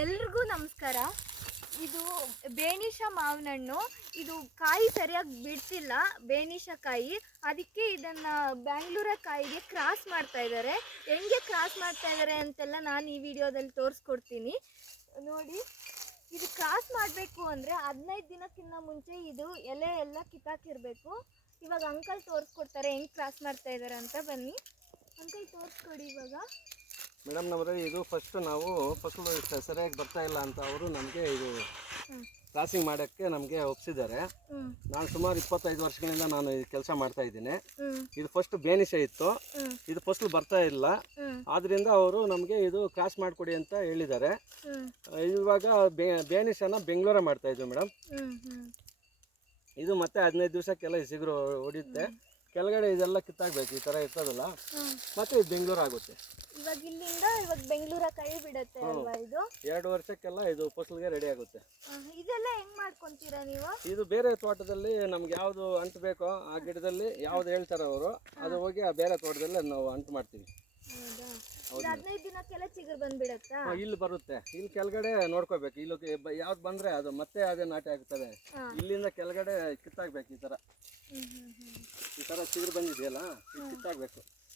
ಎಲ್ರಿಗೂ ನಮಸ್ಕಾರ. ಇದು ಬೇನಿಶ ಮಾವಿನ ಹಣ್ಣು ಇದು ಕಾಯಿ ಸರಿಯಾಗಿ ಬಿಡ್ತಿಲ್ಲ ಬೇನಿಷ ಕಾಯಿ. ಅದಕ್ಕೆ ಇದನ್ನ ಬ್ಯಾಂಗ್ಳೂರ ಕಾಯಿಗೆ ಕ್ರಾಸ್ ಮಾಡ್ತಾ ಇದ್ದಾರೆ ಹೆಂಗೆ ಕ್ರಾಸ್ ಮಾಡ್ತಾ ಇದ್ದಾರೆ ಅಂತೆಲ್ಲ ನಾನು ಈ ವಿಡಿಯೋದಲ್ಲಿ ತೋರಿಸ್ಕೊಡ್ತೀನಿ. ನೋಡಿ, ಇದು ಕ್ರಾಸ್ ಮಾಡಬೇಕು ಅಂದರೆ ಹದಿನೈದು ದಿನಕ್ಕಿಂತ ಮುಂಚೆ ಇದು ಎಲೆ ಎಲ್ಲ ಕಿತ್ತಾಕಿರ್ಬೇಕು. ಇವಾಗ ಅಂಕಲ್ ತೋರಿಸ್ಕೊಡ್ತಾರೆ ಹೆಂಗೆ ಕ್ರಾಸ್ ಮಾಡ್ತಾ ಇದ್ದಾರೆ ಅಂತ ಬನ್ನಿ. ಅಂಕಲ್ ತೋರಿಸ್ಕೊಡಿ ಇವಾಗ. ಮೇಡಮ್ ನಮ್ಮರೆ ಇದು ಫಸ್ಟ್ ನಾವು ಫಸಲು ಸರಿಯಾಗಿ ಬರ್ತಾ ಇಲ್ಲ ಅಂತ ಅವರು ನಮಗೆ ಇದು. ಕ್ರಾಸಿಂಗ್ ಮಾಡೋಕ್ಕೆ ನಮಗೆ ಒಪ್ಪಿಸಿದ್ದಾರೆ ನಾನು ಸುಮಾರು ಇಪ್ಪತ್ತೈದು ವರ್ಷಗಳಿಂದ ನಾನು ಈ ಕೆಲಸ ಮಾಡ್ತಾ ಇದ್ದೀನಿ. ಇದು ಫಸ್ಟ್ ಬೇನಿಸ ಇತ್ತು. ಇದು ಫಸಲು ಬರ್ತಾ ಇಲ್ಲ. ಆದ್ರಿಂದ ಆದ್ದರಿಂದ ಅವರು ನಮಗೆ ಇದು ಕ್ರಾಸ್ ಮಾಡಿಕೊಡಿ ಅಂತ ಹೇಳಿದ್ದಾರೆ. ಇವಾಗ ಬೇ ಬೇನಿಷನ ಬೆಂಗಳೂರ ಮಾಡ್ತಾ ಇದ್ವಿ ಮೇಡಮ್. ಇದು ಮತ್ತೆ ಹದಿನೈದು ದಿವಸಕ್ಕೆಲ್ಲ ಸಿಗುರು ಹೊಡಿಯುತ್ತೆ ಕೆಳಗಡೆ ಇದೆಲ್ಲ ಕಿತ್ತಾಗಬೇಕು ಈ ಥರ ಇರ್ತದಲ್ಲ. ಮತ್ತೆ ಇದು ಬೆಂಗಳೂರು ಆಗುತ್ತೆ. ಇವಾಗ ಇಲ್ಲಿಂದ ಇವಾಗ ಬೆಂಗಳೂರ ಕೈ ಬಿಡುತ್ತೆ ಅಲ್ವಾ ಇದು? ಎರಡು ವರ್ಷಕ್ಕೆಲ್ಲ ಇದು ಫಸಲ್ಗೆ ರೆಡಿ ಆಗುತ್ತೆ. ಇದೆಲ್ಲ ಹೆಂಗ್ ಮಾಡ್ಕೊಂತೀರಾ ನೀವು? ಇದು ಬೇರೆ ತೋಟದಲ್ಲಿ ನಮ್ಗೆ ಯಾವ್ದು ಅಂಟು ಬೇಕೋ ಆ ಗಿಡದಲ್ಲಿ ಯಾವ್ದು ಹೇಳ್ತಾರೆ ಅವರು ಅದು ಹೋಗಿ ಆ ಬೇರೆ ತೋಟದಲ್ಲಿ ನಾವು ಅಂಟು ಮಾಡ್ತೀವಿ. ಹದಿನೈದು ದಿನಕ್ಕೆಲ್ಲ ಚಿಗುರು ಬಂದ್ಬಿಡತ್ತಾ? ಇಲ್ಲಿ ಬರುತ್ತೆ. ಇಲ್ಲಿ ಕೆಳಗಡೆ ನೋಡ್ಕೋಬೇಕು ಇಲ್ಲಿ ಯಾವ್ದು ಬಂದ್ರೆ ಅದು ಮತ್ತೆ ಅದೇ ನಾಟಿ ಆಗ್ತದೆ. ಇಲ್ಲಿಂದ ಕೆಳಗಡೆ ಕಿತ್ತಾಗ್ಬೇಕು ಈ ತರ. ಈ ತರ ಚಿಗುರು ಬಂದಿದೆಯಲ್ಲ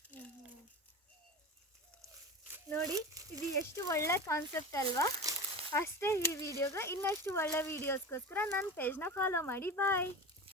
ಹ್ಮ್. ನೋಡಿ ಇದು ಎಷ್ಟು ಒಳ್ಳೆ ಕಾನ್ಸೆಪ್ಟ್ ಅಲ್ವಾ? ಅಷ್ಟೇ ಈ ವಿಡಿಯೋಗೆ ಇನ್ನಷ್ಟು ಒಳ್ಳೆ ವಿಡಿಯೋಸ್ಗೋಸ್ಕರ ನನ್ನ ಪೇಜ್ನ ಫಾಲೋ ಮಾಡಿ. ಬಾಯ್